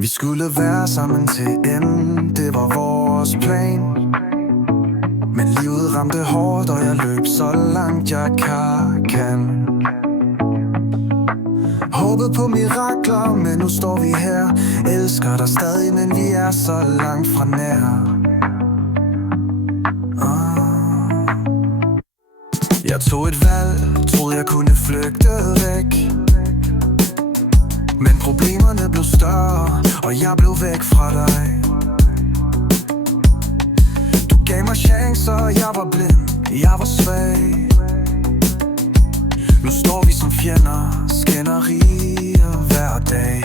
Vi skulle være sammen til enden, det var vores plan. Men livet ramte hårdt, og jeg løb så langt jeg kan. Håbet på mirakler, men nu står vi her. Elsker dig stadig, men vi er så langt fra nær. Jeg tog et valg, troede jeg kunne flygte væk. Men problemerne blev større, og jeg blev væk fra dig. Du gav mig chancer, jeg var blind, jeg var svag. Nu står vi som fjender, skænderier hver dag.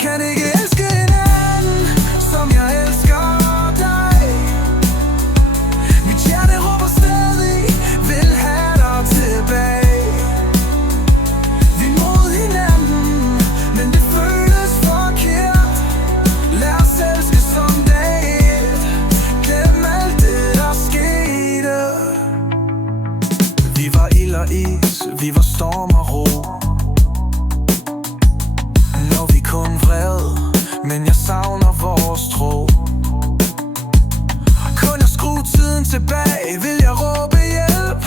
Kan ikke elske hinanden, som jeg elsker dig. Mit hjerte råber stadig, vil have dig tilbage. Vi er mod hinanden, men det føles forkert. Lad os elske som daget, glem alt det der skete. Vi var ild og is, vi var storm og ro. Når vi kun vred, men jeg savner vores tro. Kun jeg skruer tiden tilbage, vil jeg råbe hjælp.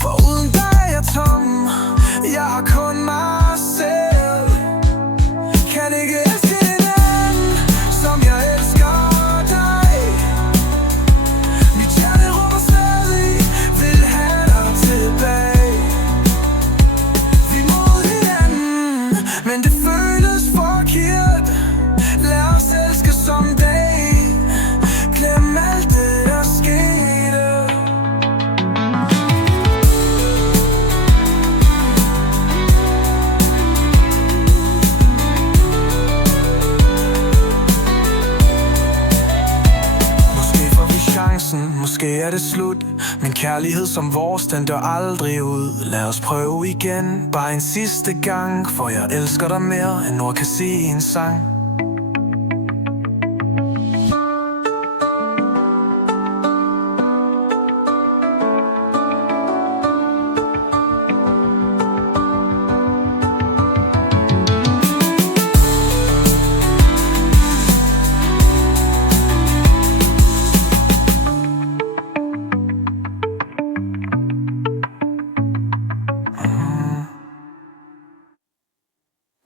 For uden dig er jeg tom, jeg har kun mig selv. Kan ikke elske hinanden, som jeg elsker dig. Mit hjerte råber stadig, vil have dig tilbage. Vi er mod hinanden, men det føles forkert. Lad os elske som dag, glem alt det der skete. Måske får vi chancen, måske er det slut. Men kærlighed som vores, den dør aldrig ud. Lad os prøve igen, bare en sidste gang. For jeg elsker dig mere, end ord kan sige i en sang.